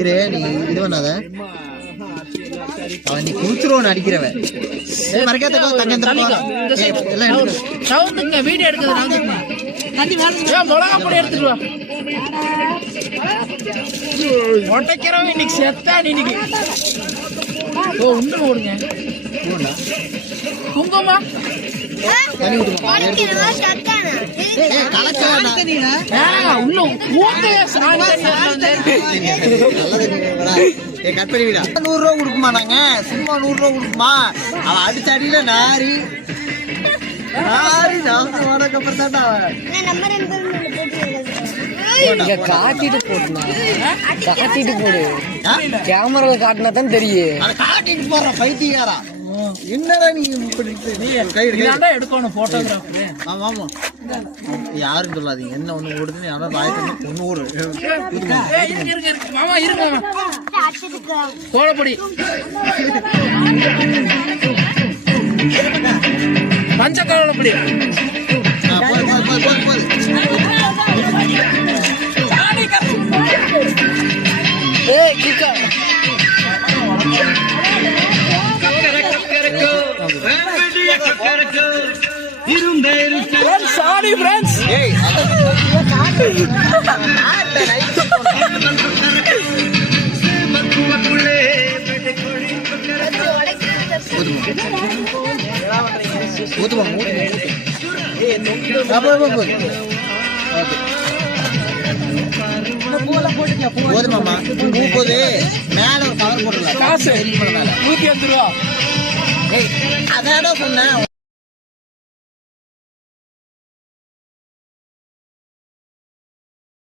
இரு நீ இது பண்ணாத அவன் நீ குளிச்சிருவோன்னு அடிக்கிறவன் மறக்காத வீடியோ எடுக்கிறது மிளகா பொடி எடுத்துட்டு வா ஒட்டைக்கிறவன் இன்னைக்கு செத்தா இன்னைக்கு உண்டு போடுங்க குங்குமா உள்ள ₹100 கொடுக்குமா நாங்க சும்மா ₹100 கொடுக்குமா அவன் அடிச்ச அடியில நாரி வடக்கப்பட்டான் காட்டிட்டு போடு கேமரால காட்டினா தான் தெரியும் காட்டிட்டு போற பைத்தியக்காரா என்னடா நீ எடுக்கணும் போட்டோகிராஃபர் ஆமா ஆமா யாரும் சொல்லாதீங்க என்ன ஒண்ணு கொடுத்து யாரும் ஆயிரத்தி 90 கோலப்பொடி பஞ்சகாலப்பொடி சாரி ஃப்ரெண்ட்ஸ் போதுமாமா போது மேல ஒரு கவர் போட்டுருலாம் காசு ₹150 அதான் சொன்னேன்